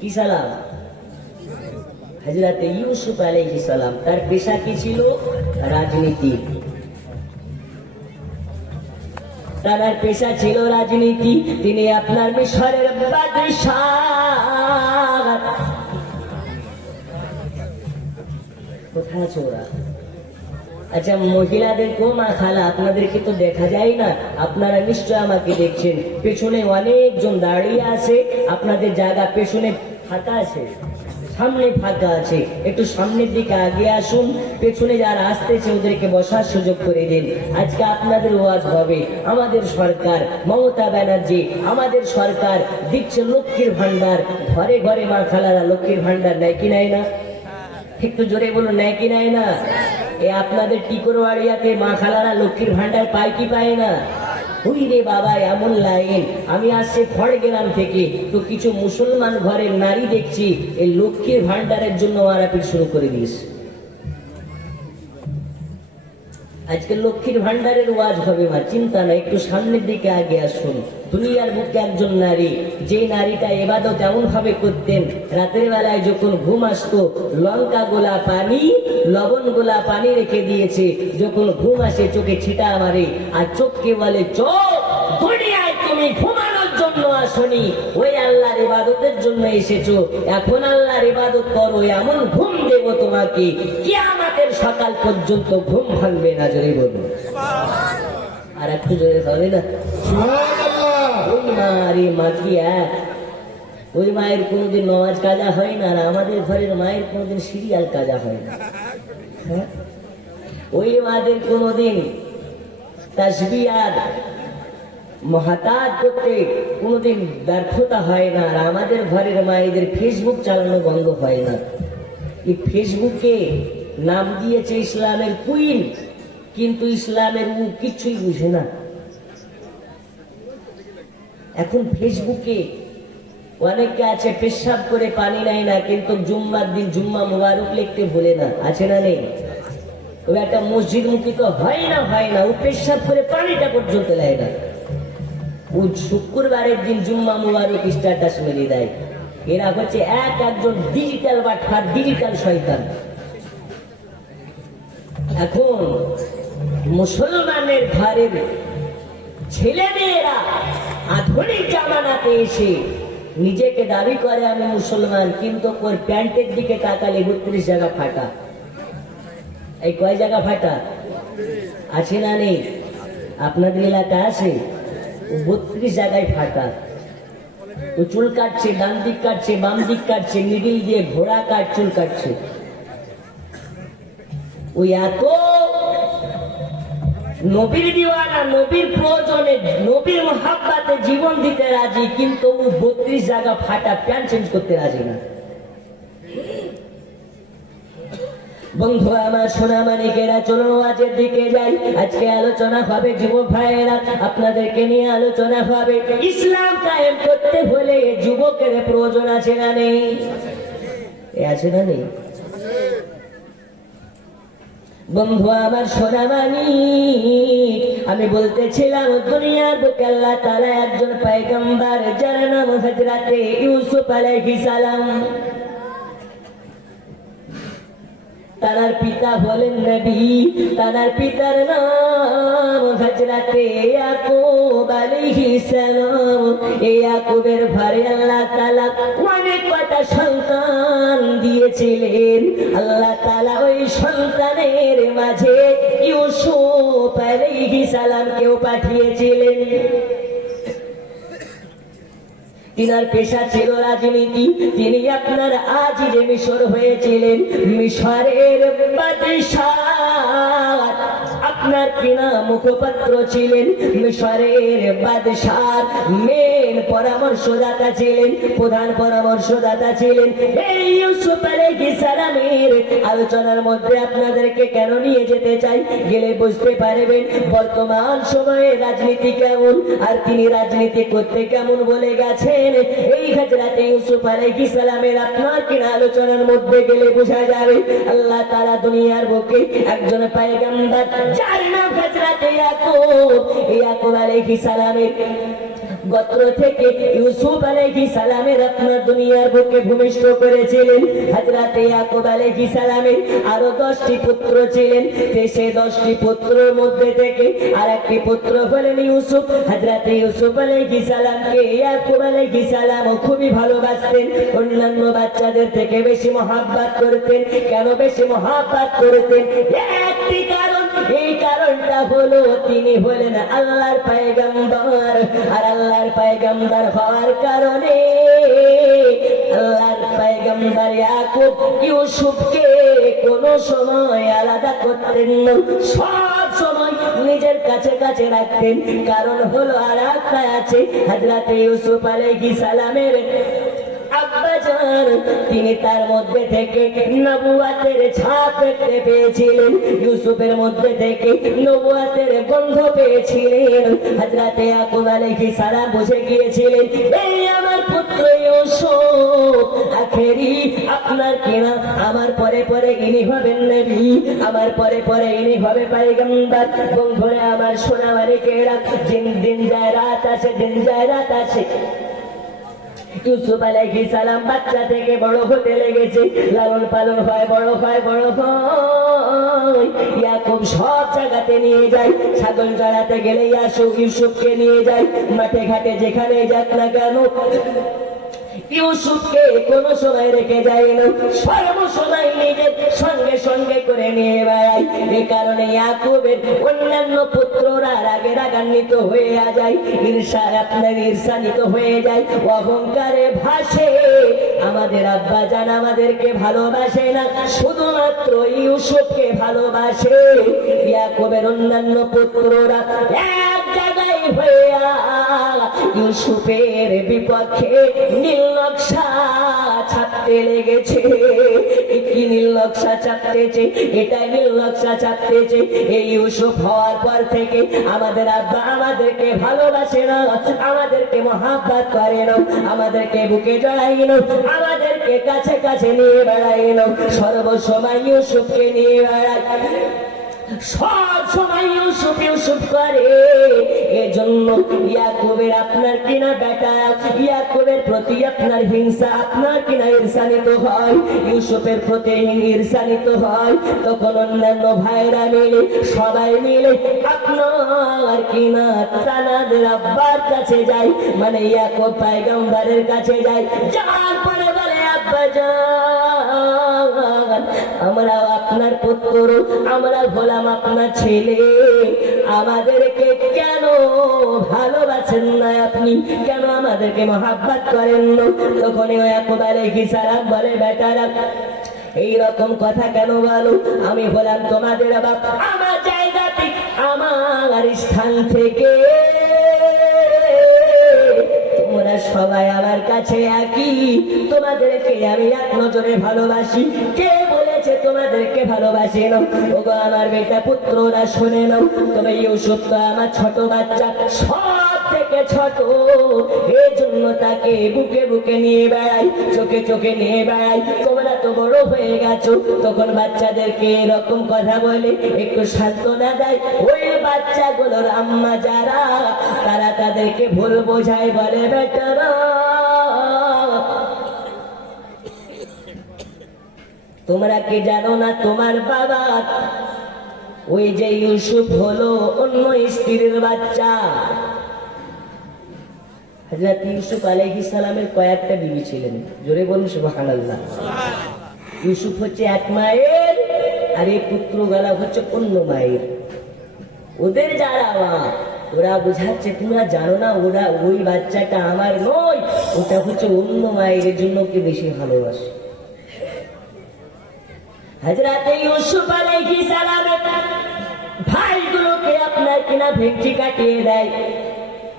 কি সালাম? হযরত ইউসুফ আলাইহিস সালাম। তার পেশা কি ছিল? রাজনীতি। তার পেশা ছিল রাজনীতি। তিনি আপনার মিশরের বাদশাহ। কোথায় আছে ওরা? আচ্ছা, মহিলাদেরকেও মা খালা আপনাদেরকে তো দেখা যায় না, আপনারা নিশ্চয় আমাকে দেখছেন। পেছনে অনেকজন দাঁড়িয়ে আছে, আপনাদের জায়গা পেছনে ফাঁকা আছে, সামনে ফাঁকা আছে, একটু সামনের দিকে আগে আসুন। পেছনে যারা আসতেছে ওদেরকে বসার সুযোগ করে দিন। আজকে আপনাদের ওয়াজ হবে। আমাদের সরকার মমতা ব্যানার্জি, আমাদের সরকার দিচ্ছে লক্ষ্মীর ভান্ডার। ঘরে ঘরে মা খালারা লক্ষ্মীর ভান্ডার নেয় কি নেয় না? একটু জোরে বলুন, নেয় কি নেয় না? এ আপনাদের টিকরওয়াড়িয়াতে মা খালারা লক্ষ্মীর ভান্ডার পায় কি পায় না? ওই রে বাবা, এমন লাইন। আমি আসছি খড়গ্রাম থেকে, তো কিছু মুসলমান ঘরের নারী দেখছি এই লক্ষ্মীর ভান্ডারের জন্য আরাপি শুরু করে দিয়েছে। আজকে লক্ষ্মীর ভান্ডারের ওয়াজ হবে মা, চিন্তা না, একটু সামনের দিকে আগে আসুন। দুনিয়ার বুকে একজন নারী, যে নারীটা ইবাদত এমন ভাবে করতেন, রাতের বেলায় যখন ঘুম আসতো লঙ্কা গোলা পানি, লবণ গোলা পানি রেখে দিয়েছে, যখন ঘুম আসে চোখে ছিটা মারে আর চোখকে বলে, চোখ দুনিয়ায় তুমি ঘুমানোর জন্য আসনি, ওই আল্লাহর ইবাদতের জন্য এসেছো। এখন আল্লাহর ইবাদত করো, এমন ঘুম দেব তোমাকে কিয়ামতের সকাল পর্যন্ত ঘুম ভাঙবে না। জোরে বলুন আর একটু জোরে হবে না? ওই মা রে মা কি এক, ওই মায়ের কোনোদিন নামাজ কাজা হয় না, আর আমাদের ঘরের মায়ের কোনোদিন সিরিয়াল কাজা হয় না। হ্যাঁ, ওই মাদের কোনোদিন তাসবিহ আর মহাতাত করতে কোনোদিন ব্যর্থতা হয় না, আর আমাদের ঘরের মায়েদের ফেসবুক চালানো বন্ধ হয় না। এই ফেসবুকে নাম দিয়েছে ইসলামের কুইন, কিন্তু ইসলামের কিছুই বুঝে না। এখন ফেসবুকে অনেকে আছে পেশাব করে পানি নেয় না, কিন্তু জুম্মার দিন জুম্মা মুবারক লিখতে ভুলে না, আছে না নেই? ও একটা মসজিদ মুখী তো হয় না, ও পেশাব করে পানিটা পর্যন্ত নেয় না। ও শুক্রবারের দিন জুম্মা মুবারক স্ট্যাটাস মেরে দেয়। এরা হচ্ছে একজন ডিজিটাল বাটপার, ডিজিটাল শয়তান। এখন মুসলমানের ঘরের ছেলে মেয়েরা আধুনিক জামানাতে এসে নিজেকে দাবি করে আমি মুসলমান, কিন্তু ওর প্যান্টের দিকে তাকালে 32 জায়গা ফাটা। এই কয় জায়গা ফাটা আছে না নেই? আপনাদের এলাকা আছে? 32 জায়গায় ফাটা। ও চুল কাটছে, ডান দিক কাটছে, বাম দিক কাটছে, নিডিল দিয়ে ঘোড়া কাট চুল কাটছে। ওই এত নবীর দিওয়ানা, নবীর প্রয়োজনে, নবীর মহাব্বাতে জীবন দিতে রাজি, কিন্তু ও 32 জায়গা ফাটা প্যান্ট চেঞ্জ করতে রাজি না। বন্ধু আমার, সোনা মানিকেরা, চলুন ওয়াজের দিকে যাই। আজকে আলোচনা হবে যুবক ভাইয়েরা, আপনাদেরকে নিয়ে আলোচনা হবে। ইসলাম কায়েম করতে হলে যুবকের প্রয়োজন আছে না নেই? আছে না নেই? বন্ধু আমার, সোনা মানিক, আমি বলতেছিলাম দুনিয়ার বুকে আল্লাহ তাআলা একজন পয়গম্বর, যার নাম হযরত ইউসুফ আলাইহিস সালাম। তার পিতা হলেন নবী, তার পিতার নাম হযরত ইয়াকুব আলাইহিস সালাম। এই ইয়াকুবের ঘরে আল্লাহ তাআলা অনেক কটা সন্তান দিয়েছিলেন। আল্লাহ তাআলা ওই সন্তানের মাঝে ইউসুফ আলাইহিস সালামকেও পাঠিয়েছিলেন। তিনার পেশা ছিল রাজনীতি। তিনি আপনার আজিজে মিশর হয়েছিলেন, মিশরের বাদশাহ। আপনার কিনা মুখপাত্র ছিলেন, মিশরের বাদশাহ মেন পরামর্শদাতা ছিলেন, প্রধান পরামর্শদাতা ছিলেন। এই ইউসুফ আলাইহিস সালামের আলোচনার মধ্যে আপনাদেরকে কেন নিয়ে যেতে চাই, গেলে বুঝতে পারবেন বর্তমান সময়ে রাজনীতি কেমন, আর তিনি রাজনীতি করতে কেমন বলে গেছেন। এই হযরত ইউসুফ আলাইহিস সালামের আপনার কিনা আলোচনার মধ্যে গেলে বোঝা যাবে আল্লাহ তাআলা দুনিয়ার বুকে একজন পয়গম্বর, যার নাম হযরত ইয়াকুব। ইয়াকুব আলাইহিস সালামের গোত্র থেকে ইউসুফ আলাইহিস সালামের আপনার দুনিয়ার বুকে ভূমিষ্ঠ করেছিলেন। হযরত ইয়াকুব আলাইহিস সালামের আরো 10টি পুত্র ছিলেন। সেই 10টি পুত্রের মধ্যে থেকে আরেকটি পুত্র হলেন ইউসুফ। হযরত ইউসুফ আলাইহিস সালামকে ইয়াকুব আলাইহিস সালাম খুবই ভালোবাসতেন, অন্যান্য বাচ্চাদের থেকে বেশি মহব্বত করতেন। কেন বেশি মহব্বত করতেন? একটি কারণ, এই কারণটা হলো তিনি হলেন আল্লাহর পয়গম্বর। আর আল্লাহর পয়গম্বর হওয়ার কারণে আল্লাহর পয়গম্বর ইয়াকুব ইউসুফকে কোনো সময় আলাদা করতেন না, সব সময় নিজের কাছে কাছে রাখতেন। কারণ হলো আর একটা আছে, হযরত ইউসুফ আলাইহিস সালামের আব্বাজান তিনি তার মধ্যে থেকে নবুয়তের ছাপ দেখতে পেয়েছিলেন, ইউসুফের মধ্যে থেকে নবুয়তের গন্ধ পেয়েছিলেন। হযরত ইয়াকুব আলাইহিস সালাম বুঝে গিয়েছিলেন এই আমার পুত্র ইউসুফ, আখেরি আপনার কিনা আমার পরে পরে ইনি হবেন নবী, আমার পরে পরে ইনি হবে পয়গম্বর। বন্ধুরা আমার সোনামানিকেরা, দিন যায় রাত আসে, দিন যায় রাত আসে। ইউসুফ আলাইহিস সালাম বাচ্চা থেকে বড় হতে লেগেছে, লালন পালন হয়, বড় হয়, বড় হয়। ইয়াকুব সব জায়গাতে নিয়ে যায়, ছাগল চড়াতে গেলে ইউসুফকে নিয়ে যায়, মাঠে ঘাটে যেখানে যাক না কেন ইউসুফকে কোনো সময় রেখে যায় না, সর্বসময় নিজের সঙ্গে সঙ্গে করে নিয়ে বেড়ায়। এই কারণে ইয়াকুবের অন্যান্য পুত্ররা রাগে রাগান্বিত হয়ে যায়, ঈর্ষান্বিত হয়ে যায়, অহংকারে ভাসে। আমাদের আব্বা জান আমাদেরকে ভালোবাসে না, শুধুমাত্র ইউসুফকে ভালোবাসে। ইয়াকুবের অন্যান্য পুত্ররা এক জায়গায় হয়ে ইউসুফের বিপক্ষে নীল নকশা ছাপতে লেগেছে। কি নীল নকশা ছাপতেছে? এটা নীল নকশা ছাপতেছে এই ইউসুফ হওয়ার পর থেকে আমাদের আব্বা আমাদেরকে ভালোবাসে না, আমাদেরকে মহব্বত করে না, আমাদেরকে বুকে জড়াই না, আমাদেরকে কাছে কাছে নিয়ে বেড়াই না, সর্বসময় ইউসুফকে নিয়ে বেড়ায়, সব সময় ইউসুফ ইউসুফ করে। এজন্য ইয়াকুবের আপনার কিনা বেটা ইয়াকুবের প্রতি আপনার হিংসা, আপনার কিনা ঈর্ষান্বিত হয়, ইউসুফের প্রতি ঈর্ষান্বিত হয়। তখন অন্যান্য ভাইরা মিলে, সবাই মিলে আপনার কিনা তানাদের আব্বার কাছে যায়, মানে ইয়াকুব পয়গম্বরের কাছে যায়। যাওয়ার পরে বলে আব্বা জান, আমরা আপনার পুত্র, আমরা হলাম আপনার ছেলে, আমাদেরকে কেন ভালোবাসেন না আপনি, কেন আমাদেরকে মহব্বত করেন না? তখন ইয়াকুব আলাইহিস সালাম বলে বেটারা এইরকম কথা কেন বলো? আমি হলাম তোমাদের বাপ, আমার জায়গা থেকে, আমার স্থান থেকে তোমরা সবাই আমার কাছে একই, তোমাদেরকে আমি এক নজরে ভালোবাসি। কে বলেছে তোমাদেরকে ভালোবাসি না? ওগো আমার বেটা পুত্ররা শুনে নাও, তবে ইউসুফ তো আমার ছোট বাচ্চা, সব থেকে ছোট, এই জন্য তাকে বুকে বুকে নিয়ে বেড়াই, চোখে চোখে নিয়ে বেড়াই। তোমরা তো বড় হয়ে গেছো, তখন বাচ্চাদেরকে এরকম কথা বলে একটু সান্ত্বনা দেয়। ওই বাচ্চাগুলোর আম্মা যারা, তারা তাদেরকে ভুল বোঝায়, বলে বেটারা তোমরা কি জানো না তোমার বাবা ওই যে ইউসুফ হলো অন্য স্ত্রীর বাচ্চা। হযরত ইউসুফ আলাইহিস সালামের কয়েকটা বিবি ছিলেন, জোরে বলুন সুবহানাল্লাহ। ইউসুফ হচ্ছে এক মায়ের, আর এই পুত্রগুলা হচ্ছে অন্য মায়ের। ওদের যারা ওরা বুঝাচ্ছে তোমরা জানো না ওরা ওই বাচ্চাটা আমার নয়, ওটা হচ্ছে অন্য মায়ের, জন্য ওকে বেশি ভালোবাসে। হযরত ইউসুফ আলাইহিস সালামের ভাইগুলোকে আপনার কিনা ভেঙচি কাটিয়ে দেয়।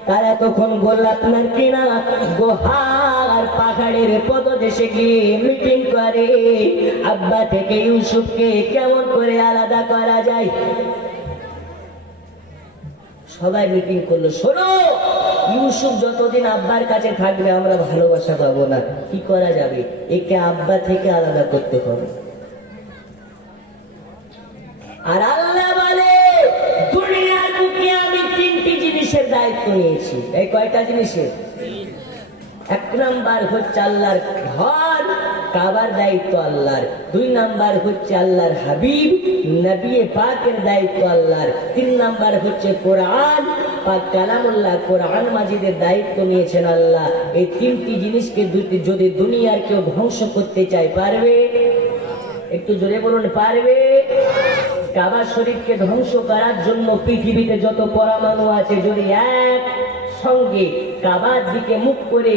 তারা তখন বলল আপনার কিনা গোহার পাহাড়ের পদদেশে গিয়ে মিটিং করে, আব্বা থেকে ইউসুফকে কেমন করে আলাদা করা যায়। সবাই মিটিং করলো, শোনো ইউসুফ যতদিন আব্বার কাছে থাকবে আমরা ভালোবাসা পাবো না, কি করা যাবে? একে আব্বা থেকে আলাদা করতে হবে। আর আল্লাহ বলে দুনিয়ার বুকে আমি তিনটি জিনিস জিনিসের দায়িত্ব নিয়েছি। এই কয়টা জিনিসের? এক নাম্বার হচ্ছে আল্লাহর ঘর, কাবার দায়িত্ব আল্লাহর। দুই নাম্বার হচ্ছে আল্লাহর হাবিব নবী পাকের দায়িত্ব আল্লাহর। তিন নাম্বার হচ্ছে কোরআন পাক কালামুল্লাহ, কোরআন মাজিদের দায়িত্ব নিয়েছেন আল্লাহ। এই তিনটি জিনিসকে যদি দুনিয়ার কেউ ধ্বংস করতে চায়, পারবে? একটু জোরে বলুন, পারবে? কাবা শরীফকে ধ্বংস করার জন্য পৃথিবীতে যত পরমাণু আছে, যদি এক সঙ্গে কাবার দিকে মুখ করে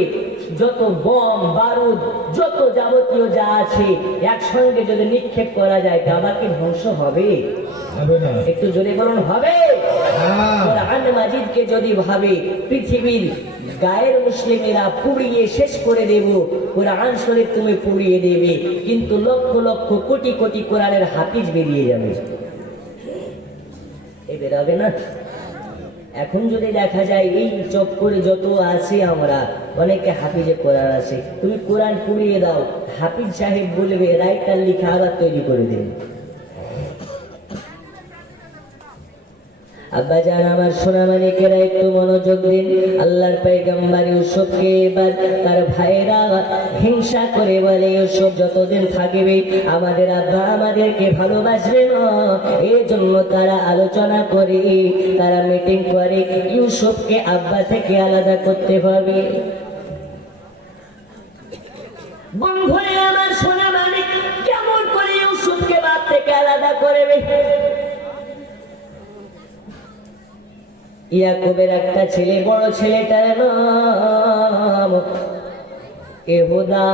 যত বম বারুদ যত যাবতীয় যা আছে একসঙ্গে যদি নিক্ষেপ করা যায়, কাবাকে ধ্বংস হবে? একটু জোরে বলুন, হবে? কোরআন মাজিদকে যদি ভাবে পৃথিবীর গায়ের মুসলিমেরা পুড়িয়ে শেষ করে দেব, কোরআন শরীফ তুমি পুড়িয়ে দেবে, কিন্তু লক্ষ লক্ষ কোটি কোটি কোরআনের হাফিজ বেরিয়ে যাবে। এ বেরোবে না? এখন যদি দেখা যায় এই চক্করে যত আছে আমরা, অনেকে হাফিজে কোরআন আছে, তুমি কোরআন পুড়িয়ে দাও, হাফিজ সাহেব বলবে রাইটার লিখে আবার তৈরি করে দেবে। আব্বা জান আমার সোনা মানিকেরা একটু মনোযোগ দিন। আল্লাহর পয়গম্বর ইউসুফকে এবার তার ভাইরা হিংসা করে বলে, ইউসুফ যতদিন থাকবে আমাদের আব্বা আমাদেরকে ভালোবাসবে না। এই জন্য তারা আলোচনা করে, তারা মিটিং করে, ইউসুফকে আব্বা থেকে আলাদা করতে হবে। বন্ধুরে আমার সোনা মানিক, কেমন করে ইউসুফকে বাপ থেকে আলাদা করবে? ইয়াকুবের একটা ছেলে, বড় ছেলেটার নাম এহুদা।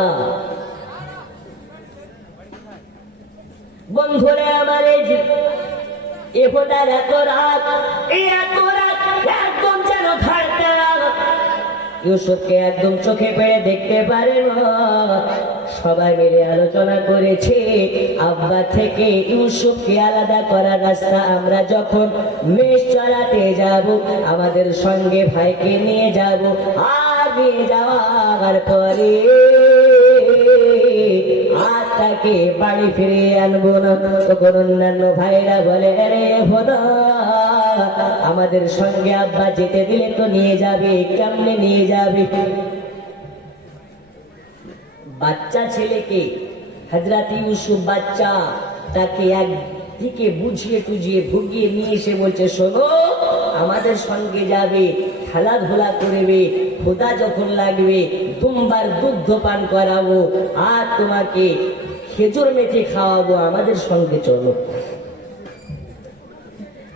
বন্ধুরে আমার এহুদার এত রাত একদম যেন ঘাটটা ইউসুফকে একদম চোখে পেয়ে দেখতে পারে না। সবাই মিলে আলোচনা করেছে আব্বা থেকে ইউসুফকে আলাদা করার রাস্তা আমরা যখন মেষ চড়াতে যাব, আমাদের সঙ্গে ভাইকে নিয়ে যাব, আর নিয়ে যাওয়ার পরে আর তাকে বাড়ি ফিরিয়ে আনবো না। তখন অন্যান্য ভাইরা বলে, আরে খোদা, আমাদের সঙ্গে আব্বা যেতে দিলে তো নিয়ে যাবে, কেমনে নিয়ে যাবে? বাচ্চা ছেলেকে হযরত ইউসুফ বাচ্চা তাকে একদিকে বুঝিয়ে টুঝিয়ে ভুগিয়ে নিয়ে এসে বলছে, শোনো আমাদের সঙ্গে যাবে, খেলাধুলা করবে, ক্ষুধা যখন লাগবে দুমবার দুগ্ধ পান করাবো, আর তোমাকে খেজুর মেখে খাওয়াবো, আমাদের সঙ্গে চলো।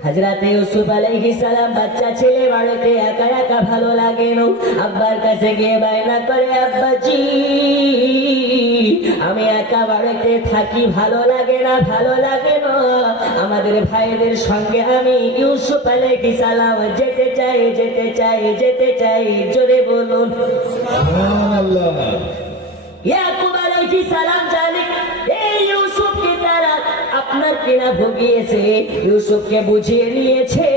হযরত ইউসুফ আলাইহিস সালাম বাচ্চা ছেলে, বাড়িতে একা একা ভালো লাগে না, আব্বার কাছে গিয়ে বায়না করে, আব্বাজি আমি একা বাড়িতে থাকি, ভালো লাগে না, ভালো লাগে না, আমাদের ভাইদের সঙ্গে আমি ইউসুফ আলাইহিস সালাম যেতে চাই, যেতে চাই, যেতে চাই। জোরে বলুন সুবহানাল্লাহ। ইয়াকুব আলাইহিস সালাম জানে এই ইউসুফকে তারা আপনার কিনা ভুগিয়েছে, ইউসুফকে বুঝিয়ে নিয়েছে,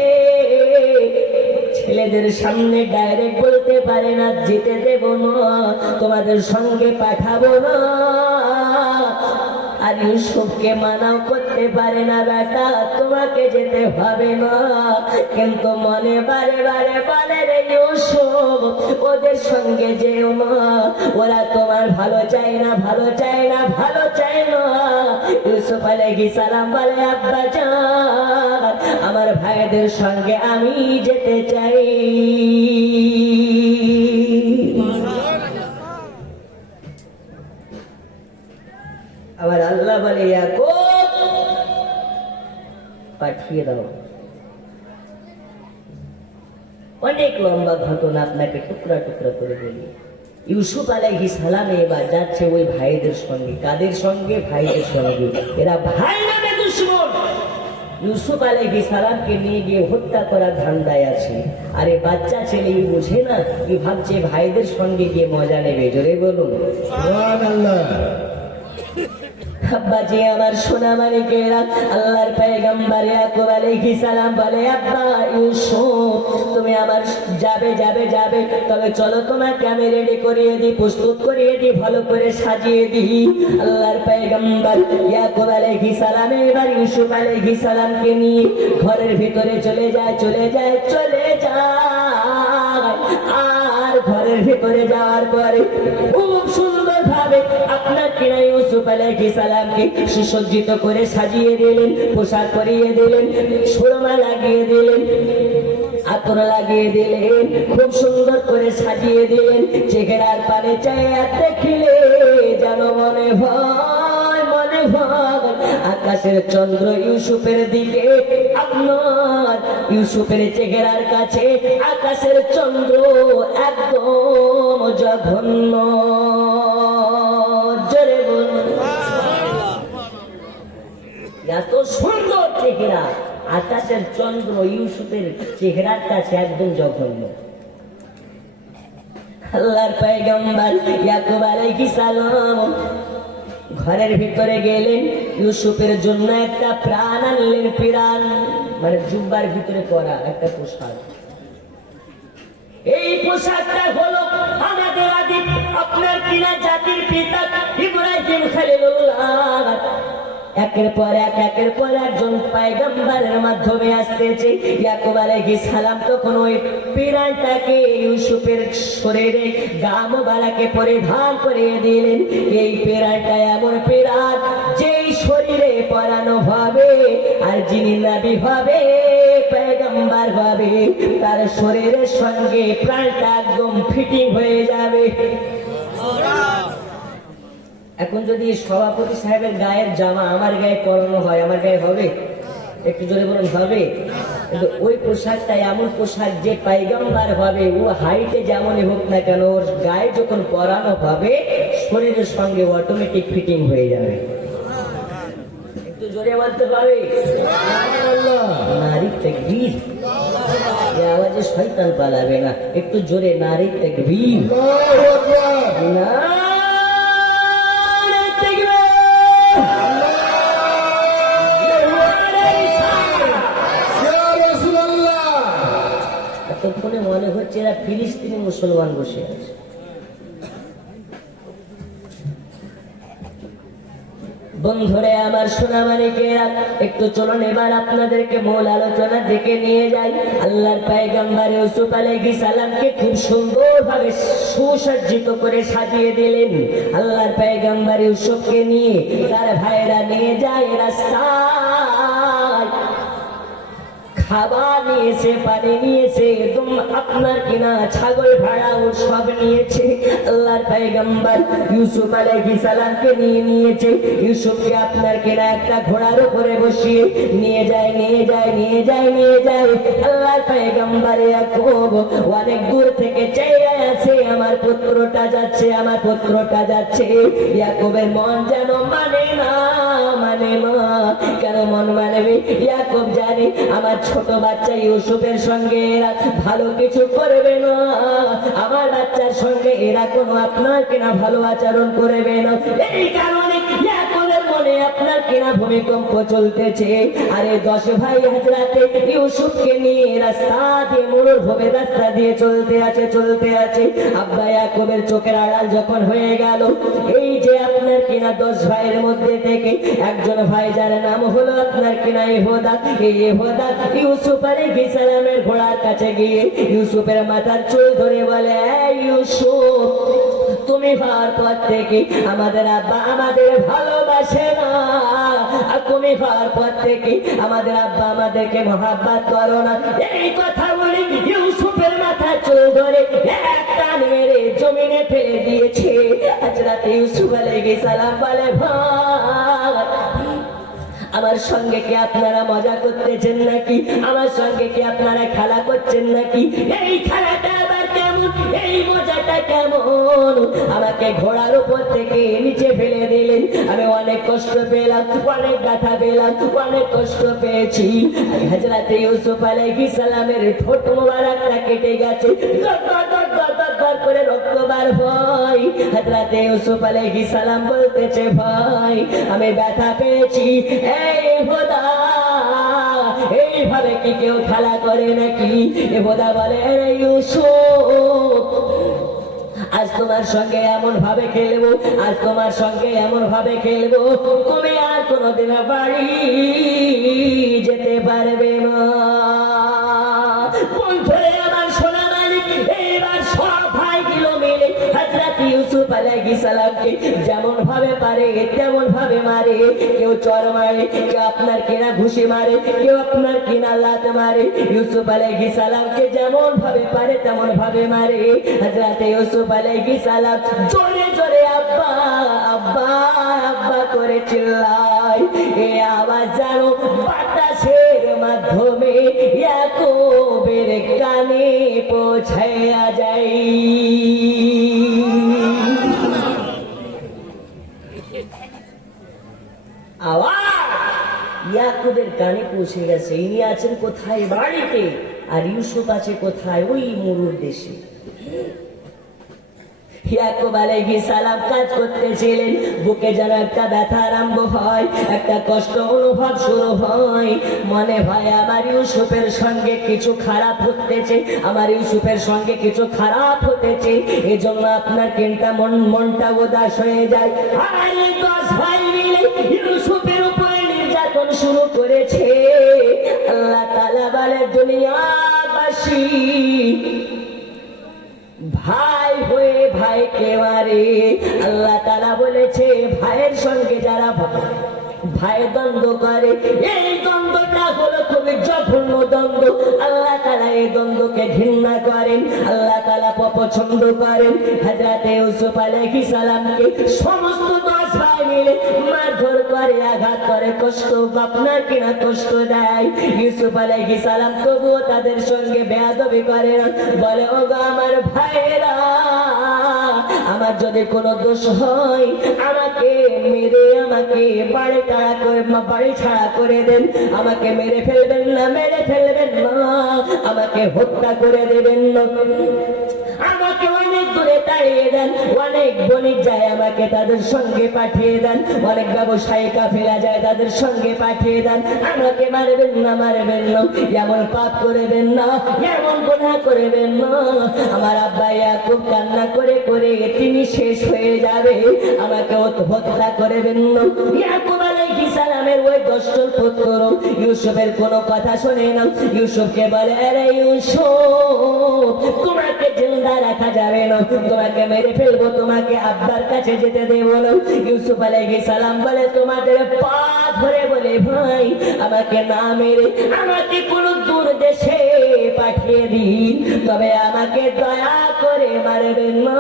ছেলেদের সামনে ডাইরেক্ট বলতে পারে না যেতে দেব না, তোমাদের সঙ্গে পাঠাবো না। আর ইউসুফকে মানাও করতে পারে না, বেটা তোমাকে যেতে হবে না, কিন্তু মনে বারে বারে বলে, রে ইউসুফ ওদের সঙ্গে যেও না, ওরা তোমার ভালো চায় না, ভালো চায় না, ভালো চায় না। ইউসুফ আলাইহিস সালাম বলে, আব্বা জান আমার ভাইদের সঙ্গে আমি যেতে চাই। আবার আল্লাহ বলে, ইয়াকুব পাঠিয়ে দাও। অনেক লম্বা ঘটনা, আপনাকে টুকরা টুকরা করে বলি। ইউসুফ আলাইহিস সালাম এবার যাচ্ছে ওই ভাইদের সঙ্গে। কাদের সঙ্গে? ভাইদের সঙ্গে। এরা ভাই নামে দুশমন। ইউসুফ আলাইহিস সালামকে নিয়ে গিয়ে হত্যা করার ধান্দায় আছে। আরে বাচ্চা ছেলে বুঝে না, কি ভাবছে ভাইদের সঙ্গে গিয়ে মজা নেবে। জোরে বলুন সুবহানাল্লাহ। আব্বাজি আমার সোনা মানিকেরা, আল্লাহর পয়গম্বর ইয়াকুব আলাইহিস সালাম বলে, আব্বা ইউসুফ তুমি আমার যাবে যাবে যাবে, তবে চলো তোমাকে আমি রেডি করিয়ে দিই, প্রস্তুত করিয়ে দিই, ভালো করে সাজিয়ে দিই। আল্লাহর পয়গম্বর ইয়াকুব আলাইহিস সালাম এবার ইউসুফ আলাইহিস সালামকে নিয়ে ঘরের ভিতরে চলে যায়, চলে যায়, চলে যায়। ঘরের ভিতরে যাওয়ার পরে খুব সুন্দর ভাবে আপনার কিনা ইউসুফ আলাইহিস সালামকে সুসজ্জিত করে সাজিয়ে দিলেন, পোশাক পরিয়ে দিলেন, সুরমা লাগিয়ে দিলেন, আতর লাগিয়ে দিলেন, খুব সুন্দর করে সাজিয়ে দিলেন। চেহারার পানে চাইয়া দেখিলে যেন মনে হয় আকাশের চন্দ্র ইউসুফের দিকে, আপনার ইউসুফের চেহারার কাছে আকাশের চন্দ্র একদম জঘন্য। জোরে বলুন, এত সুন্দর চেহারা, আকাশের চন্দ্র ইউসুফের চেহারার কাছে একদম জঘন্য। আল্লাহর পয়গম্বর ইয়াকুব আলাইহিস সালাম ঘরের ভিতরে গেলেন, ইউসুফের জন্য একটা প্রাণ আনলেন, প্রাণ মানে জুব্বার ভিতরে পরা একটা পোশাক। এই পোশাকটা হলো আমাদের আদি আপনার কিনা জাতির পিতা ইব্রাহিম খলিলুল্লাহ একের পর একজন পয়গম্বরের মাধ্যমে আসতেছে। ইয়াকুব আলাইহিস সালাম তখন ওই পিরানটাকে ইউসুফের শরীরে গা মোবারকে পরিধান করিয়ে দিলেন। এই পিরানটা এমন পিরান যেই শরীরে পরানো হবে, আর যিনি নবী হবে, পয়গম্বর হবে, তার শরীরের সঙ্গে প্রাণটা একদম ফিটিং হয়ে যাবে। এখন যদি সভাপতি সাহেবের গায়ের জামা আমার গায়ে পরানো হয়, আমার গায়ে হবে? একটু জোরে বলুন, হবে? কিন্তু ওই পোশাকটা এমন পোশাক যে পয়গম্বর হবে, ও হাইটে যেমনই হোক না কেন, ওর গায়ে যখন পরানো হবে শরীরের সঙ্গে অটোমেটিক ফিটিং হয়ে যাবে। একটু জোরে বলতে পারবে? নারী তাকবীর, এই আওয়াজে শয়তান পালাবে না। একটু জোরে নারী তাকবীর। না এতক্ষণে মনে হচ্ছে এরা ফিলিস্তিনি মুসলমান বসে আছে। বন্ধুরে আমার সোনামানিকেরা, একটু চলুন এবার আপনাদেরকে মূল আলোচনার দিকে নিয়ে যাই। আল্লাহর পয়গম্বর ইউসুফ আলাইহিস সালামকে খুব সুন্দরভাবে সুসজ্জিত করে সাজিয়ে দিলেন। আল্লাহর পয়গম্বর ইউসুফকে নিয়ে তার ভাইরা নিয়ে যায় রাস্তায়, খাবার নিয়েছে, পানি নিয়েছে, একদম আপনার কিনা ছাগল ভাড়া ও সব নিয়েছে। আল্লাহর পয়গম্বর ইউসুফ আলাইহিস সালামকে নিয়েছে। ইউসুফকে আপনার কিনা একটা ঘোড়ার উপরে বসিয়ে নিয়ে যায়। আল্লাহর পয়গম্বর ইয়াকুব অনেক দূর থেকে চেয়ে আছে, আমার পুত্রটা যাচ্ছে। ইয়াকুবের মন যেন মানে না। কেন মন মানবে? ইয়াকুব জানে আমার ছোট বাচ্চা ইউসুফের সঙ্গে এরা ভালো কিছু করবে না, আমার বাচ্চার সঙ্গে এরা কোনো আপনার কিনা ভালো আচরণ করবে না। এই কারণে ইয়াকুবের মনে আপনার কিনা ভূমিকম্প চলতেছে। আরে 10 ভাই হাজরাতে ইউসুফকে নিয়ে রাস্তা দিয়ে মরুভূমি রাস্তা দিয়ে চলতে আছে। আব্বা ইয়াকুবের চোখের আড়াল যখন হয়ে গেল, এই যে আপনার কিনা 10 ভাইয়ের মধ্যে থেকে একজন ভাই যার নাম হলো আপনার কিনা ইহুদা, এই ইহুদা ইউসুফ আলাইহিস সালামের ঘোড়ার কাছে গিয়ে ইউসুফের মাথার চুল ধরে বলে, ইউসুফ, তুমি হওয়ার পর থেকে আমাদের আব্বা আমাদের ভালোবাসে না, আর তুমি হওয়ার পর থেকে আমাদের আব্বা আমাদেরকে মহাব্বত করো না। এই কথা বলে ইউসুফের মাথার চুল ধরে একটা মেরে জমিনে ফেলে দিয়েছে। হযরত ইউসুফ আলাইহিস সালাম বলে, ভাই, আমার সঙ্গে কি আপনারা মজা করতেছেন নাকি? আমার সঙ্গে কি আপনারা খেলা করছেন নাকি? এই খেলাটা আবার কেমন? এই মজাটা কেমন? আমাকে ঘোড়ার উপর থেকে নিচে ফেলে দিলেন, আমি অনেক কষ্ট পেলাম, অনেক ব্যথা পেলাম, অনেক কষ্ট পেয়েছি। হযরত ইউসুফ আলাইহিস সালামের ঠোঁট মোবারকটা কেটে গেছে, করে রক্ত বার হয়। হযরত ইউসুফ আলাইহিস সালাম বলতেছে, ভাই, আমি ব্যথা পেয়েছি। এই খোদা, এইভাবে কি কেউ খেলা করে নাকি? খোদা বলে, ইউসুফ, আজ তোমার সঙ্গে এমন ভাবে খেলবো, তুমি আর কোনোদিন বাড়ি যেতে পারবে না। বন্ধুরে আমার সোনা মালিক, এইবার সব ভাই আলাইহিস সালামকে যেমন ভাবে পারে তেমন ভাবে মারে। কেউ চর মারে, কেউ আপনার কেনা ঘুষি মারে, কেউ আপনার কেনা লাত মারে। ইউসুফ আলাইহিস সালামকে যেমন ভাবে পারে তেমন ভাবে মারে। হযরত ইউসুফ আলাইহিস সালাম জোরে জোরে আব্বা আব্বা আব্বা করে চিল্লায়। এই আওয়াজ যেন বাতাসের মাধ্যমে ইয়াকুবের কানে পৌঁছায়া যায়। আওয়াজ ইয়াকুবের কানে পৌঁছে গেছে। ইনি আছেন কোথায়? বাড়িতে। আর ইউসুফ আছে কোথায়? ওই মরুর দেশে। ইয়াকুব আলাইহিস সালাম কাজ করতেছিলেন, বুকে যেন একটা ব্যথা আরম্ভ হয়, একটা কষ্ট অনুভব শুরু হয়। মনে হয় আমার ইউসুফের সঙ্গে কিছু খারাপ হতেছে, আমার ইউসুফের সঙ্গে কিছু খারাপ হতেছে। এজন্য আপনার কেনটা মনটা উদাস হয়ে যায়। আর এই 10 ভাই মিলে ইউসুফের উপরে নির্যাতন শুরু করেছে। আল্লাহ তাআলা বলে, দুনিয়াবাসী ভাই হয়ে ভাইকে মারে। আল্লাহ তাআলা বলেছে, ভাইয়ের সঙ্গে যারা ভাই দ্বন্দ্ব করে, এই দ্বন্দ্বটা হলো খুবই জঘন্য দ্বন্দ্ব। আল্লাহ তাআলা এই দ্বন্দ্বকে ঘৃণা করেন, আল্লাহ তাআলা অপছন্দ করেন। হযরত ইউসুফ আলাইহিস সালামকে সমস্ত 10 ভাই মিলে মারধর করে, আঘাত করে, কষ্ট আপনার কিনা কষ্ট দেয়। ইউসুফ আলাইহিস সালাম তবুও তাদের সঙ্গে বেয়াদবি করে না, বলে, ওগো আমার ভাইরা, আমার যদি কোনো দোষ হয় আমাকে মেরে আমাকে বাড়ি ছাড়া করে দেন। আমাকে মেরে ফেলবেন না, মেরে ফেলবেন না, আমাকে হত্যা করে দেবেন না। আমাকে অনেক দূরে তাড়িয়ে দেন, অনেক বণিক যায় আমাকে তাদের সঙ্গে পাঠিয়ে দেন, অনেক ব্যবসায়ী কাফেলা যায় তাদের সঙ্গে পাঠিয়ে দেন। আমাকে মারবেন না, মারবেন না, এমন পাপ করবেন না, এমন গুনাহ করবেন না। আমার আব্বা ইয়াকুব কান্না করে করে তিনি শেষ হয়ে যাবে, আমাকে হত্যা করবেন না। ইয়াকুব আলাইহিস সালামের ওই 10 জন পুত্র ইউসুফের কোনো কথা শোনে না। ইউসুফকে বলে, আরে ইউসুফ, তোমাকে জিন্দা রাখা যাবে না, তোমাকে মেরে ফেলবো, তোমাকে আব্বার কাছে যেতে দেব না। ইউসুফ আলাইহিস সালাম বলে, তোমাদের পা ধরে বলে, ভাই আমাকে না মেরে আমাকে কোন দূর দেশে পাঠিয়ে দিন, তবে আমাকে দয়া করে মারবেন না।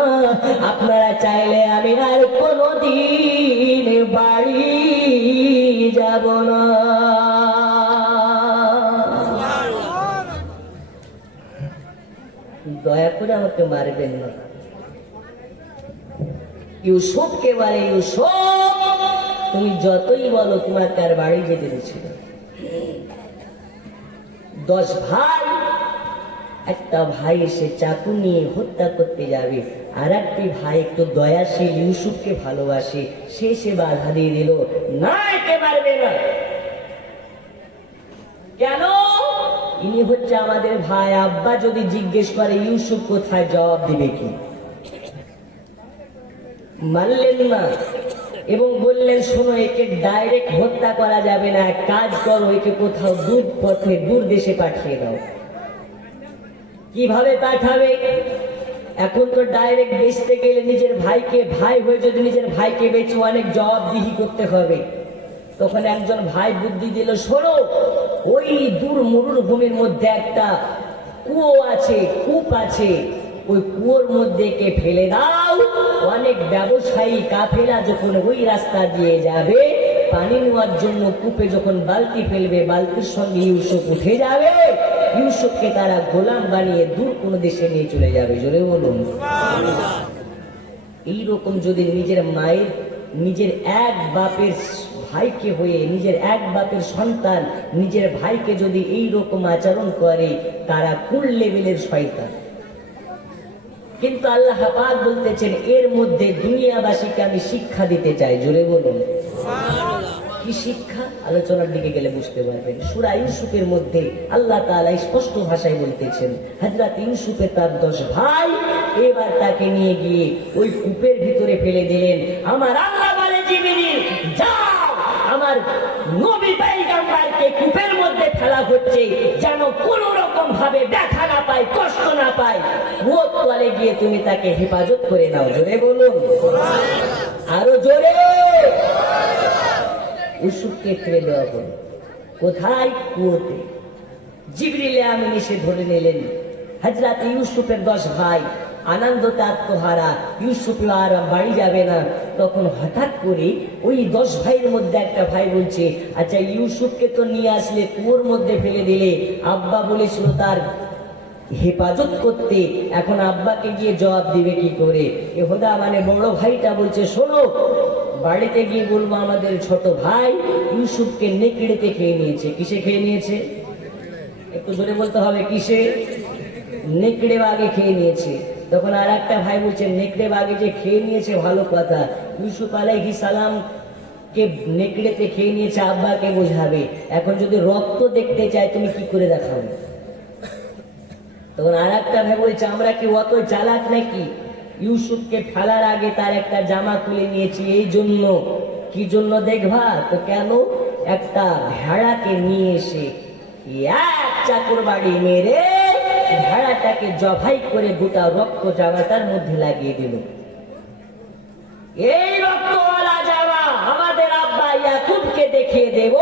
আপনারা চাইলে আমি আর কোনদিন বাড়ি যাব না। দয়া করে আমাকে মারবেন না। ইউসুফকে বলে, ইউসুফ তুমি যতই বলো তোমার তার বাড়ি যেতে দিচ্ছি না। 10 ভাই, একটা ভাই এসে চাকু নিয়ে হত্যা করতে যাবে, আর একটি ভাই একটু দয়াশীল ইউসুফকে ভালোবাসে, সে বাধা দিয়ে দিল, না একে মারবে না। কেন? ইনি হচ্ছে আমাদের ভাই। আব্বা যদি জিজ্ঞেস করে ইউসুফ কোথায়, জবাব দিবে কি? মানলেন না এবং বললেন, শোনো, একে ডাইরেক্ট হত্যা করা যাবে না, এক কাজ করো, একে কোথাও দূর পথে দূর দেশে পাঠিয়ে দাও। কিভাবে পাঠাবে? এখন তো ডাইরেক্ট বেচতে গেলে নিজের ভাইকে, ভাই হয়ে যদি নিজের ভাইকে বেচে অনেক জবাবদিহি করতে হবে। তখন একজন ভাই বুদ্ধি দিল, শোনো, ওই দূর মরুভূমির মধ্যে একটা কুয়ো আছে, কূপ আছে, ওই কুয়োর মধ্যে কে ফেলে দাও। অনেক ব্যবসায়ী কাফেলা যখন ওই রাস্তা দিয়ে যাবে, পানি নেওয়ার জন্য কূপে যখন বালতি ফেলবে, বালতির সঙ্গে ইউসুফ উঠে যাবে, ইউসুফকে তারা গোলাম বানিয়ে দূর কোনো দেশে নিয়ে চলে যাবে। জোরে বলুন। এইরকম যদি নিজের মায়ের, নিজের এক বাপের ভাইকে হয়ে, নিজের এক বাপের সন্তান নিজের ভাইকে যদি এইরকম আচরণ করে, তারা কোন লেভেলের শয়তান। কিন্তু আল্লাহ পাক বলতেছেন, এর মধ্যে দুনিয়াবাসীকে আমি শিক্ষা দিতে চাই। জোরে বলুন। কি শিক্ষা? আলোচনার দিকে গেলে বুঝতে পারবেন। সূরা ইউসুফের মধ্যে আল্লাহ তাআলা স্পষ্ট ভাষায় বলতেছেন, হযরত ইউসুফের তার 10 ভাই এবার তাকে নিয়ে গিয়ে ওই কূপের ভিতরে ফেলে দিলেন। আমার আল্লাহ বলে, জিবরিল যাও আমার নবী পয়গম্বরকে কূপের মধ্যে ফেলা হচ্ছে, যেন কোন রকম ভাবে ব্যথা না পায়, কষ্ট না পায়। কুয়োর তলে গিয়ে তুমি তাকে হেফাজত করে নাও। জোরে বলুন, আরো জোরে। ইউসুফকে ফেলে দেওয়া হলো কোথায়? কুয়োতে। জিবরিল আমিন এসে ধরে নিলেন। হযরত ইউসুফের 10 ভাই আনন্দতে আত্মহারা, ইউসুফ আর বাড়ি যাবে না। তখন হঠাৎ করে ওই 10 ভাইয়ের মধ্যে একটা ভাই বলছে, আচ্ছা ইউসুফকে তো নিয়ে আসলে কুয়োর মধ্যে ফেলে দিলে, আব্বা বলেছিল তার হেফাজত করতে, এখন আব্বাকে গিয়ে জবাব দিবে কি করে? এহুদা মানে বড় ভাইটা বলছে, শোনো, বাড়িতে গিয়ে বলবো আমাদের ছোট ভাই ইউসুফকে নেকড়েতে খেয়ে নিয়েছে। কিসে খেয়ে নিয়েছে? একটু জোরে বলতে হবে, কিসে? নেকড়ে বাগে খেয়ে নিয়েছে। তখন আর একটা ভাই বলছে, নেকড়ে বাগে যে খেয়ে নিয়েছে ভালো কথা, ইউসুফ আলাইহিস সালাম কে নেকড়েতে খেয়ে নিয়েছে, আব্বাকে বোঝাবে। এখন যদি রক্ত দেখতে চাই তুমি কি করে দেখাবে? তখন আর একটা ভাই বলছে, আমরা কি অত চালাক নাকি? ইউসুফকে ফেলার আগে তার একটা জামা খুলে নিয়েছি, এই জন্য। কি জন্য দেখবা? তো কেন? একটা ভেড়াকে নিয়ে এসে এক চাকর বাড়ি মেরে ভেড়াটাকে জবাই করে গোটা রক্ত জামাটার মধ্যে লাগিয়ে দিল। এই রক্তওয়ালা জামা আমাদের আব্বা ইয়াকুবকে দেখিয়ে দেব,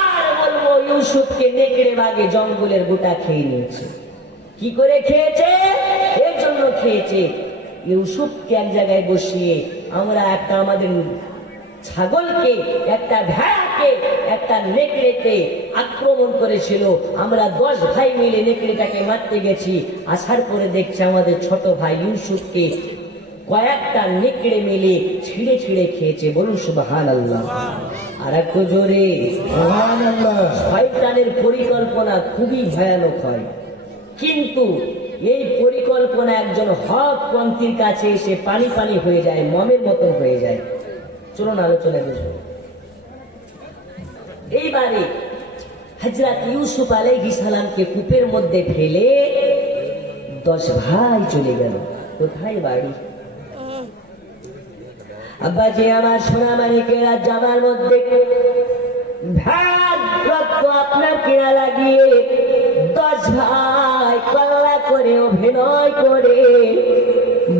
আর বলবো ইউসুফকে নেকড়ে বাগে জঙ্গলের গোটা খেয়ে নিয়েছে। কি করে খেয়েছে? এর জন্য খেয়েছে, ইউসুফকে এক জায়গায় বসিয়ে আমরা একটা আমাদের ছাগলকে, একটা ভেড়াকে, একটা নেকড়েতে আক্রমণ করেছিল। আমরা 10 ভাই মিলে নেকড়েটাকে মারতে গেছি। আসার পরে দেখছি আমাদের ছোট ভাই ইউসুফকে কয়েকটা নেকড়ে মিলে ছিঁড়ে ছিঁড়ে খেয়েছে। বলুন সুবহানাল্লাহ। আর একটু জোরে সুবহানাল্লাহ। শয়তানের পরিকল্পনা খুবই ভয়ানক হয়, কিন্তু এই পরিকল্পনা একজন হকপন্থীর কাছে এসে পানি পানি হয়ে যায়, মমের মতন হয়ে যায়। চলুন আলোচনা বুঝবো। এইবারে হযরত ইউসুফ আলাইহিস সালামকে কূপের মধ্যে ফেলে 10 ভাই চলে গেল। কোথায়? বাড়ি। আব্বাজি আমার সোনা মানিকেরা জামার মধ্যে ভেড়ার রক্ত আপনার কেনা লাগিয়ে 10 ভাই কল্লা করে অভিনয় করে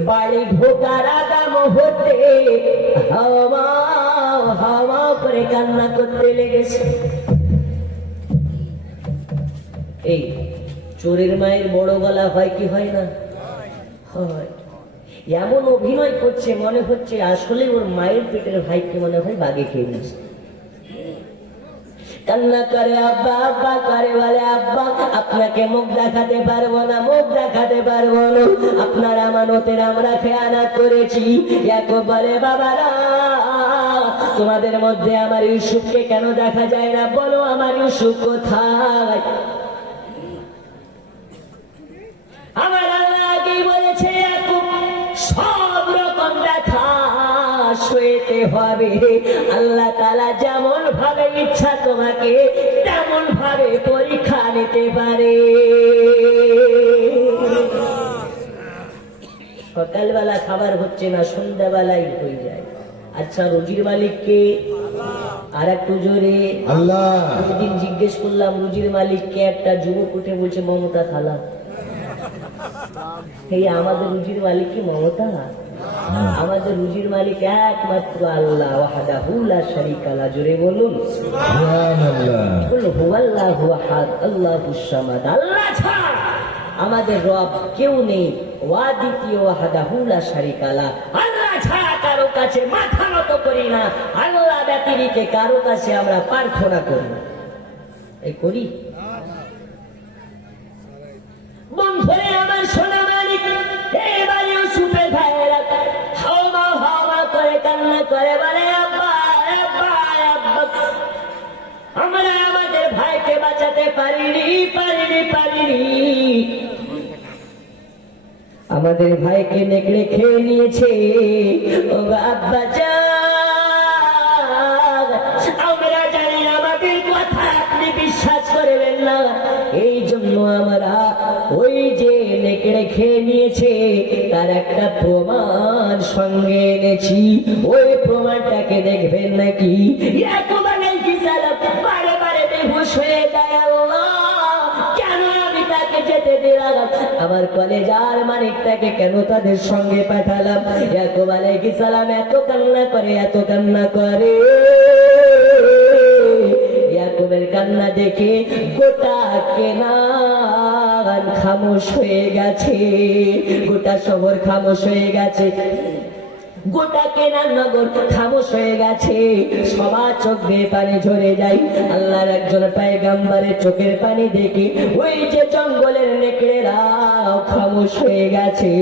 বাড়ি ঢোকার আগা মুহূর্তে হাওয়া হাওয়া করে কান্না করতে লেগেছে। এই চোরের মায়ের বড় গলা হয় কি হয় না? হয়। এমন অভিনয় করছে মনে হচ্ছে আসলে ওর মায়ের পেটের ভাইকে মনে হয় বাগে খেয়ে নিয়েছে। কান্না করে আব্বা আব্বা করে, বলে আব্বা আপনাকে মুখ দেখাতে পারবো না, মুখ দেখাতে পারবো না, আপনার আমানতের আমরা খেয়ানত করেছি। ইয়াকুব বলে, বাবারা তোমাদের মধ্যে আমার ইউসুফকে কেন দেখা যায় না? বলো আমার ইউসুফ কোথায়? আমার আল্লাহ আগেই বলেছে ইয়াকুব সব রকম ব্যথা সইতে হবে। আল্লাহ তাআলা যেমন ভাবে ইচ্ছা তোমাকে তেমন ভাবে পরীক্ষা নিতে পারে। সকালবেলা খাবার হচ্ছে না, সন্ধ্যাবেলায় হয়ে যায়। আচ্ছা রুজির মালিক কে? আর একটু জোরে আল্লাহ। একদিন জিজ্ঞেস করলাম রুজির মালিক কে, একটা যুবক উঠে বলছে মমতা খালা। এই আমাদের রুজির মালিক কি মমতা? আমাদের রুজির মালিক একমাত্র আল্লাহ ওয়াহদাহু লা শারীকা লাহু। জোরে বলুন সুবহানাল্লাহ। বলুন হুয়াল্লাহু আহাদ আল্লাহুস সামাদ। আল্লাহ ছাড়া আমাদের রব কেউ নেই। ওয়া দ্বিতীয় ওয়াহদাহু লা শারীকা লাহু। আল্লাহ ছাড়া কারো কাছে মাথা নত করি না, আল্লাহ ব্যতিরেকে কারো কাছে আমরা প্রার্থনা করি না। এই করি? বন্ধুরে আমার সোনা মালিক এবার ইউসুফের ভাইয়েরা হাওয়া হাওয়া করে কান্না করে, বলে আব্বা আব্বা আব্বা আমরা আমাদের ভাইকে বাঁচাতে পারিনি পারিনি পারিনি, আমাদের ভাইকে নেকড়ে খেয়ে নিয়েছে। ও আব্বা যান, আমরা জানি আমাদের কথা আপনি বিশ্বাস করবেন না, এই জন্য আমরা ওই যে নেকড়ে খেয়ে নিয়েছে তার একটা প্রমাণ সঙ্গে এনেছি, ওই প্রমাণটাকে দেখবেন নাকি? ইয়াকুব আলাইহিস সালাম বারে বারে বেহুশ হয়ে যায়। আল্লাহ, কেন আমি তাকে যেতে দিলাম? আমার কলেজার মানিকটাকে কেন তাদের সঙ্গে পাঠালাম? ইয়াকুব আলাইহিস সালাম এত কান্না করে, এত কান্না করে। ইয়াকুবের কান্না দেখে গোটা কেনান খামোশ হয়ে গেছে, গোটা শহর খামোশ হয়ে গেছে, গোটা কেনান নগর খামোশ হয়ে গেছে। সবার চোখ বেয়ে পানি ঝরে যায়। আল্লাহর একজন পয়গম্বরের চোখের পানি দেখে ওই যে জঙ্গলের নেকড়েরা খামোশ হয়ে গেছে,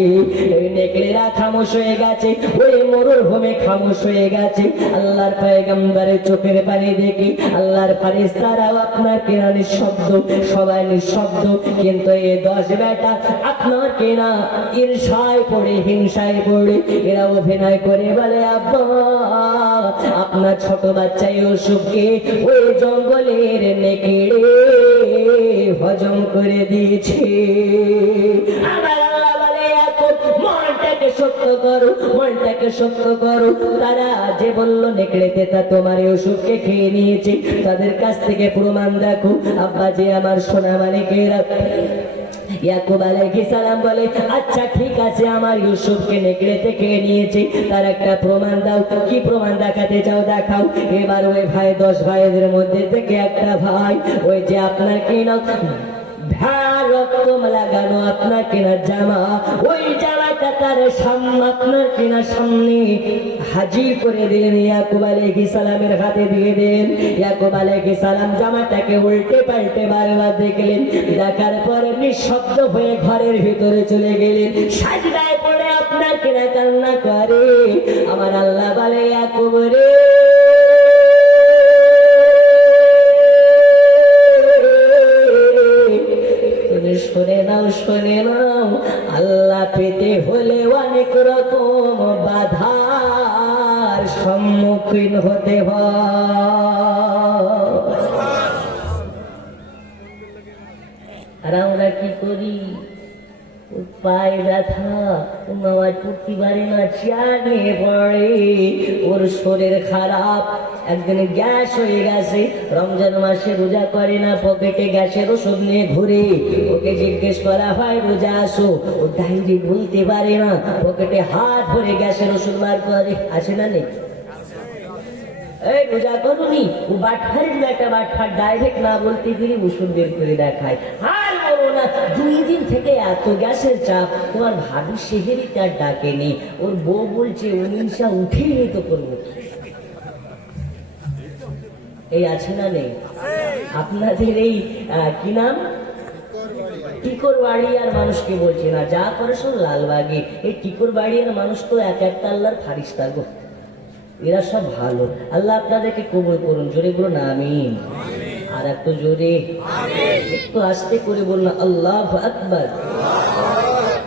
ওই নেকড়েরা খামোশ হয়ে গেছে, ওই মরুভূমি খামোশ হয়ে গেছে। আল্লাহর পয়গম্বরের চোখের পানি দেখে আল্লাহর ফেরেশতারাও আপনার কেনা নিঃশব্দ, সবাই নিঃশব্দ। কিন্তু এই 10 বেটা আপনার কেনা ঈর্ষায় পড়ে, হিংসায় পড়ে এরা অভিনয় করে বলে, আব্বা আপনার ছোট বাচ্চা ইউসুফকে ওই জঙ্গলের নেকড়ে হজম করে দিয়েছে। আমার আল্লাহ বলে, ইয়াকুব মনটাকে শক্ত করো, মনটাকে শক্ত করো। তারা যে বললো নেকড়েতে তা তোমার ইউসুফকে খেয়ে নিয়েছে, তাদের কাছ থেকে প্রমাণ দেখো। আব্বা যে আমার সোনা মানিকেরা। ইয়াকুব আলাইহিস সালাম বলে, আচ্ছা ঠিক আছে, আমার ইউসুফকে নেকড়েতে খেয়ে নিয়েছে, তার একটা প্রমাণ দাও। কি প্রমাণ দেখাতে চাও? দেখাও। এবার ওই ভাই 10 ভাইদের মধ্যে থেকে একটা ভাই ওই যে আপনার কিনা লাগানো আপনার কেনার জামা, ওই জামাটা তার সামনে আপনার কেনার সামনে হাজির করে দিলেন, ইয়াকুব আলাইহিস সালামের হাতে দিয়ে দেন। ইয়াকুব আলাইহিস সালাম জামাটাকে উল্টে পাল্টে বারবার দেখলেন, দেখার পরে নিঃশব্দ হয়ে ঘরের ভিতরে চলে গেলেন। সাজদায় পড়ে আপনার কেনা কান্না করে। আমার আল্লাহ বলে, ইয়াকুব রে, শুনে নাও, শুনে নাও, আল্লাহ পেতে হলে অনেক রকম বাধার সম্মুখীন হতে হয়। আর আমরা কি করি? পায়ে ব্যথা, নামাজ পড়তে পারে না, চেয়ার নিয়ে পড়ে, ওর শরীর খারাপ, একদিন গ্যাস হয়ে গেছে, রমজান মাসে রোজা করে না, পকেটে গ্যাসের ওষুধ নিয়ে ঘুরে। ওকে জিজ্ঞেস করা হয় রোজা আসো, ও ডাইরেক্ট বলতে পারে না, পকেটে হাত ভরে গ্যাসের ওষুধ বার করে। আসে না নেই? এই রোজা করুনি, ও বাটফারের বেটা, বাটফার ডাইরেক্ট না বলতে গেলে ওষুধ বের করে দেখায়। আর বলো না, 2 দিন থেকে এত গ্যাসের চাপ, তোমার ভাবি সেহেরি তার ডাকেনি, ওর বউ বলছে উনিশা উঠেই নিত করবো। এই আছে না নেই? আপনাদের এই কি নাম, টিকর বাড়ি আর মানুষকে বলছি না, যা করে সব লালবাগে। এই টিকর বাড়ি আর মানুষ তো এক একটা আল্লাহর ফারিস্তা গো, এরা সব ভালো। আল্লাহ আপনাদেরকে কবুল করুন। জোরে বলুন আমিন। আর একটু জোরে, একটু আস্তে করে বলুন আল্লাহু আকবার।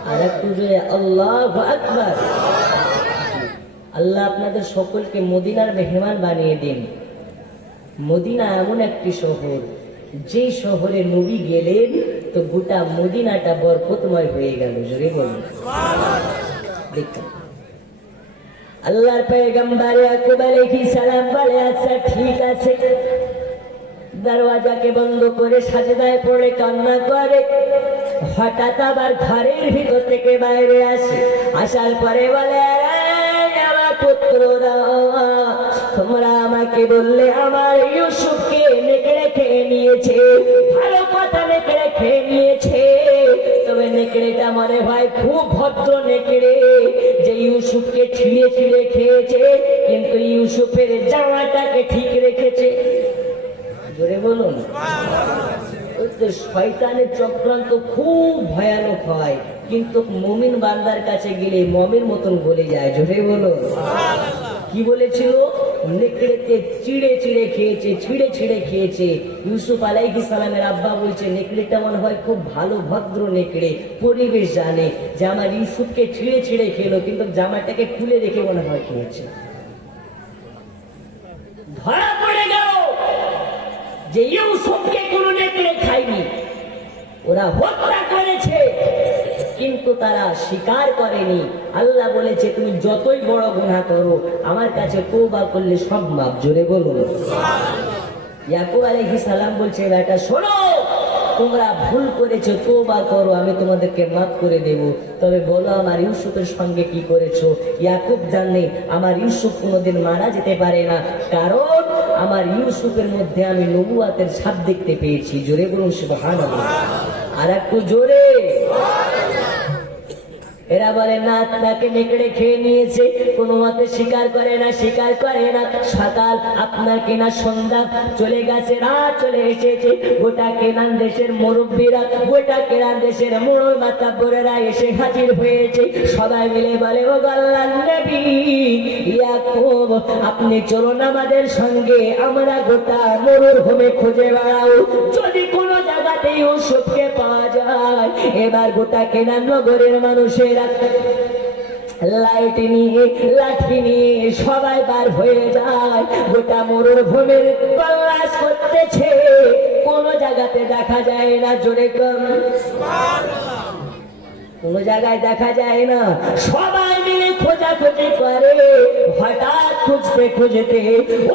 আর একটু জোরে আল্লাহু আকবার। আল্লাহ আপনাদের সকলকে মদিনার মেহমান বানিয়ে দিন। মদিনা এমন একটি শহর, যে শহরে নবী গেলেন তো গোটা মদিনাটা বরকতময় হয়ে গেল। জোরে বলুন দেখুন। আল্লাহর পয়গম্বর ইয়াকুব আলাইহিস সালাম বলে, আচ্ছা ঠিক আছে। দরওয়াজাকে বন্ধ করে সাজদায় পড়ে কান্না করে। হঠাৎ আবার ঘরের ভিতর থেকে বাইরে আসে, আসার পরে বলে, আমার পুত্ররা, তোমরা আমাকে বললে আমার ইউসুফকে নেকড়ে খেয়ে নিয়েছে। ভালো কথা, নেকড়ে খেয়ে নিয়েছে, তবে নেকড়েটা মনে হয় খুব ভদ্র নেকড়ে, যে ইউসুফকে ছিঁড়ে ছিঁড়ে খেয়েছে, কিন্তু ইউসুফের জামাটাকে ঠিক রেখেছে। জোরে বলুন। শয়তানের চক্রান্ত খুব ভয়ানক হয়, কিন্তু মুমিন বান্দার কাছে গেলে মমের মতন বলে যায়। জোরে বলুন। কি বলেছিল? নেকড়েতে চিড়ে চিড়ে খেয়েছে, ছিঁড়ে ছিঁড়ে খেয়েছে। ইউসুফ আলাইহিস সালামের আব্বা বলছে, নেকড়েটা মনে হয় খুব ভালো ভদ্র নেকড়ে, পরিবেশ জানে, যে আমার ইউসুফকে ছিঁড়ে ছিঁড়ে খেলো, কিন্তু জামাটাকে খুলে রেখে মনে হয় খেয়েছে। ধরা পড়ে গেল যে ইউসুফকে কোনো নেকড়ে খায়নি, ওরা হত্যা করেছে। কিন্তু তারা স্বীকার করেনি। আল্লাহ বলেছে তুমি যতই বড় গুনাহ করো আমার কাছে তওবা করলে সব মাফ। জোরে বলুন ইয়াকুব আলাইহিস সালাম বলছে বেটা শোনো, তোমরা ভুল করেছো, তওবা করো, আমি তোমাদেরকে মাফ করে দেব। তবে বলো আমার ইউসুফের সঙ্গে কি করেছো? ইয়াকুব জানে আমার ইউসুফ কোনোদিন মারা যেতে পারে না, কারণ আমার ইউসুফের মধ্যে আমি নবুয়াতের ছাপ দেখতে পেয়েছি। জোরে বলুন সুবহানাল্লাহ, আর একটু জোরে। এরা বলে না তাকে নেকড়ে খেয়ে নিয়েছে, কোনো মতে স্বীকার করে না, স্বীকার করে না। সকাল আপনার কেনা সন্ধ্যা চলে গেছে, রাত চলে এসেছে, গোটা কেনান দেশের মুরব্বীরা, গোটা কেনান দেশের মোড়ল মাতাব্বরেরা এসে হাজির হয়েছে। সবাই মিলে বলে ও আল্লাহর নবী ইয়াকুব, আপনি চলুন আমাদের সঙ্গে, আমরা গোটা মরুভূমি খুঁজে বেড়াও, যদি কোনো জায়গাতে ইউসুফকে পাওয়া যায়। এবার গোটা কেনান নগরের মানুষের লাইট নিয়ে লাঠি নিয়ে সবাই বার হয়ে যায়, গোটা মরুভূমির তল্লাশ করতেছে, কোন জায়গাতে দেখা যায় না। জোরে কর কোন জায়গায় দেখা যায় না। সবাই মিলে খোঁজাখুঁজি করে, হঠাৎ খুঁজতে খুঁজতে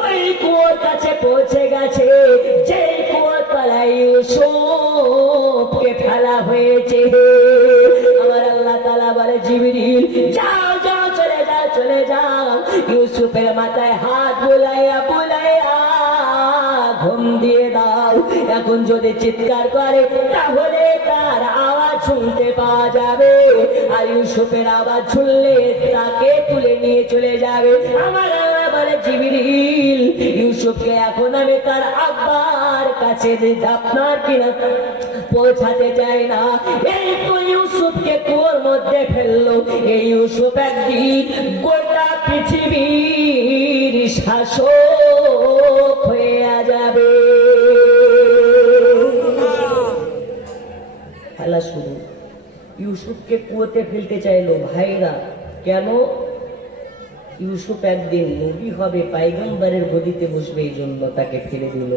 ওই কুয়োর কাছে পৌঁছে গেছে, যে কুয়োর তলায় ইউসুফকে ফেলা হয়েছে। আমার আল্লাহ তাআলা বলে জিবরিল যাও যাও, চলে যাও চলে যাও, ইউসুফের মাথায় হাত বুলাইয়া বুলাইয়া ঘুম দিয়ে দাও। এখন যদি চিৎকার করে তাহলে তার আওয়াজ শুনতে পাওয়া যাবে, আর ইউসুফের আওয়াজ শুনলে তাকে তুলে নিয়ে চলে যাবে। আমার আল্লাহ বলে জিবরিল ইউসুফকে এখন আমি তার আব্বার কাছে আপনার কিনা পৌঁছাতে চাই না। এই তো ইউসুফকে কুয়োর মধ্যে ফেললো, এই ইউসুফ একদিন গোটা পৃথিবীর শাসক হয়ে যাবে। খেলা শুরু। ইউসুফকে কুয়োতে ফেলতে চাইলো ভাইরা, কেন? ইউসুফ একদিন নবী হবে, পয়গম্বরের গদিতে বসবে, এই জন্য তাকে ফেলে দিল।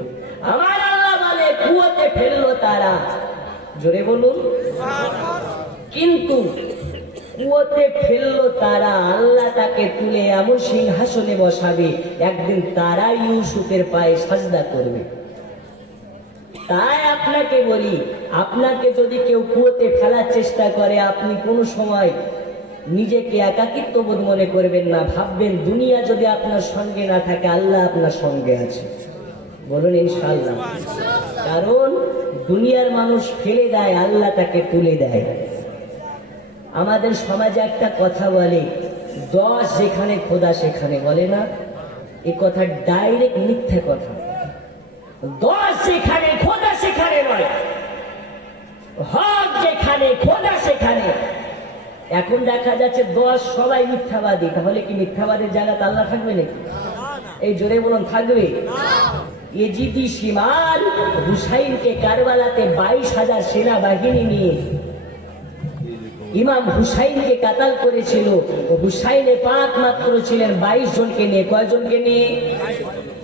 আমার আল্লাহ বলে কুয়োতে ফেললো তারা। জোরে বলুন। কিন্তু কুয়োতে ফেললো তারা, আল্লাহ তাকে তুলে এমন সিংহাসনে বসাবে, একদিন তারা ইউসুফের পায়ে সাজদা করবে। তাই আপনাকে বলি, আপনাকে যদি কেউ কুয়োতে ফেলার চেষ্টা করে, আপনি কোনো সময় নিজেকে একাকিত্ব বোধ মনে করবেন না, ভাববেন দুনিয়া যদি আপনার সঙ্গে না থাকে আল্লাহ আপনার সঙ্গে আছে। বলুন ইনশাআল্লাহ। কারণ দুনিয়ার মানুষ ফেলে দেয়, আল্লাহ তাকে তুলে দেয়। আমাদের সমাজে একটা কথা বলে, 10 যেখানে খোদা সেখানে, বলে না? এই কথা ডাইরেক্ট মিথ্যে কথা। 10 যেখানে খোদা সেখানে নয়, হক যেখানে খোদা সেখানে। এখন দেখা যাচ্ছে 10 সবাই মিথ্যাবাদী, তাহলে কি মিথ্যাবাদীর জায়গাতে আল্লাহ থাকবে নাকি? এই জোরে বলুন থাকবে? ইজিদি শিমাল হুসাইনকে কারবালাতে 22,000 সেনাবাহিনী নিয়ে ইমাম হুসাইনকে কাতাল করেছিল। হুসাইনে পাক মাত্র ছিলেন 22 জনকে নিয়ে। কয়জনকে নিয়ে?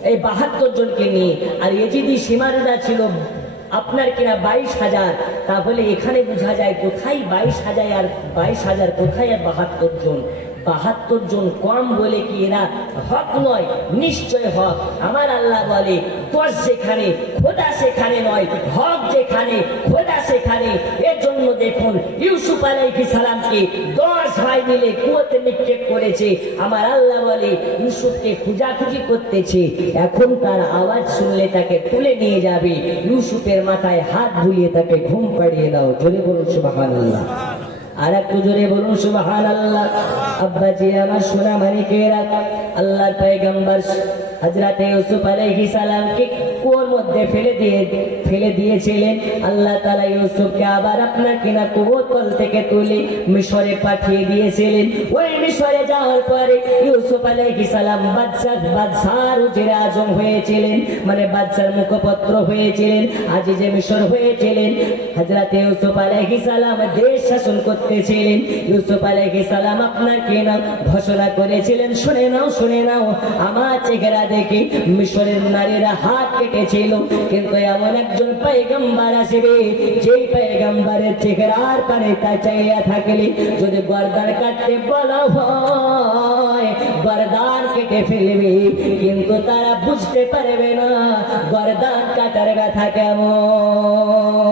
এই 72 জনকে নিয়ে। আর ইজিদি শিমাররা ছিল আপনার কিনা 22,000। তাহলে এখানে বোঝা যায় কোথায় 22,000 আর 22,000 কোথায় আর 72 জন। 72 জন কম বলে কি এরা হক নয়? নিশ্চয় হক। আমার আল্লাহ বলে 10 যেখানে খোদা সেখানে নয়, হক যেখানে খোদা সেখানে। এর জন্য দেখুন ইউসুফ আলাইহিস সালামকে 10 ভাই মিলে কুয়োতে নিক্ষেপ করেছে। আমার আল্লাহ বলে ইউসুফকে খোঁজাখুঁজি করতেছে, এখন তার আওয়াজ শুনলে তাকে তুলে নিয়ে যাবে। ইউসুফের মাথায় হাত বুলিয়ে তাকে ঘুম পাড়িয়ে দাও। জোরে বলুন সুবহানাল্লাহ। আর একটু জোরে বলুন সুবহানাল্লাহ। আব্বাজি আমার সোনা মানিকেরা, আল্লাহর পয়গম্বর হযরত ইউসুফ আলাইহিস সালামকে কুয়োর মধ্যে ফেলে দিয়েছিলেন। আল্লাহ তাআলা ইউসুফকে আবার আপনার কিনা কুয়োর তল থেকে তুলে মিশরে পাঠিয়ে দিয়েছিলেন। ওই মিশরে যাওয়ার পরে ইউসুফ আলাইহিস সালাম বাদশার উজিরে আজম হয়েছিলেন, মানে বাদশার মুখপত্র হয়েছিলেন, আজিজে মিশর হয়েছিলেন। হযরত ইউসুফ আলাইহিস সালাম দেশ শাসন করতে করতেছিলেন। ইউসুফ আলাইহিস সালাম আপনার কি নাম ঘোষণা করেছিলেন, শুনে নাও শুনে নাও, আমার চেহারা দেখে মিশরের নারীরা হাত কেটেছিল, কিন্তু এমন একজন পয়গম্বর আসবে যেই পয়গম্বরের চেহারার পানে তাকাইয়া থাকলে যদি গর্দান কাটতে বলা হয় গর্দান কেটে ফেলবে, কিন্তু তারা বুঝতে পারবে না গর্দান কাটার ব্যথা কেমন।